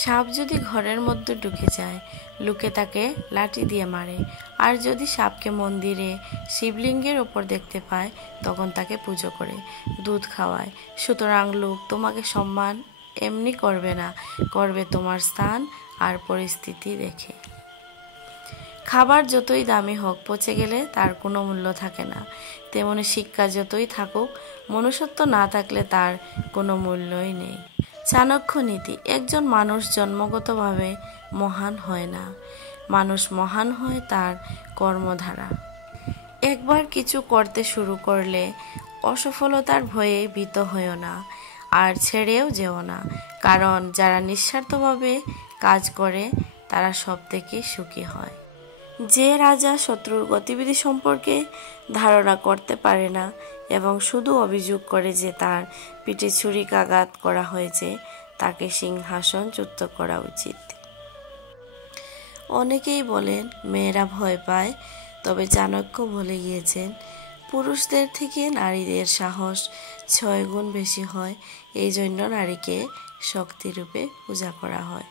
সাপ যদি ঘরের মধ্যে ঢুকে যায়, লোকে তাকে লাঠি দিয়ে মারে। আর যদি সাপকে মন্দিরে শিবলিঙ্গের ওপর দেখতে পায়, তখন তাকে পুজো করে, দুধ খাওয়ায়। সুতরাং লোক তোমাকে সম্মান এমনি করবে না, করবে তোমার স্থান আর পরিস্থিতি দেখে। খাবার যতই দামি হোক, পচে গেলে তার কোনো মূল্য থাকে না। তেমনি শিক্ষা যতই থাকুক, মনুষ্যত্ব না থাকলে তার কোনো মূল্যই নেই। চাণক্য নীতি: একজন মানুষ জন্মগতভাবে মহান হয় না, মানুষ মহান হয় তার কর্মধারা। একবার কিছু করতে শুরু করলে অসফলতার ভয়ে ভীত হইও না, আর ছেড়েও যেও না। কারণ যারা নিঃস্বার্থভাবে কাজ করে তারা সবথেকে সুখী হয়। যে রাজা শত্রুর গতিবিধি সম্পর্কে ধারণা করতে পারে না এবং শুধু অভিযোগ করে যে তার পিঠে ছুরিকাঘাত করা হয়েছে, তাকে সিংহাসনচ্যুত করা উচিত। অনেকেই বলেন মেয়েরা ভয় পায়, তবে চাণক্য বলে গিয়েছেন, পুরুষদের থেকে নারীদের সাহস 6 গুণ বেশি হয়। এই জন্য নারীকে শক্তিরূপে পূজা করা হয়।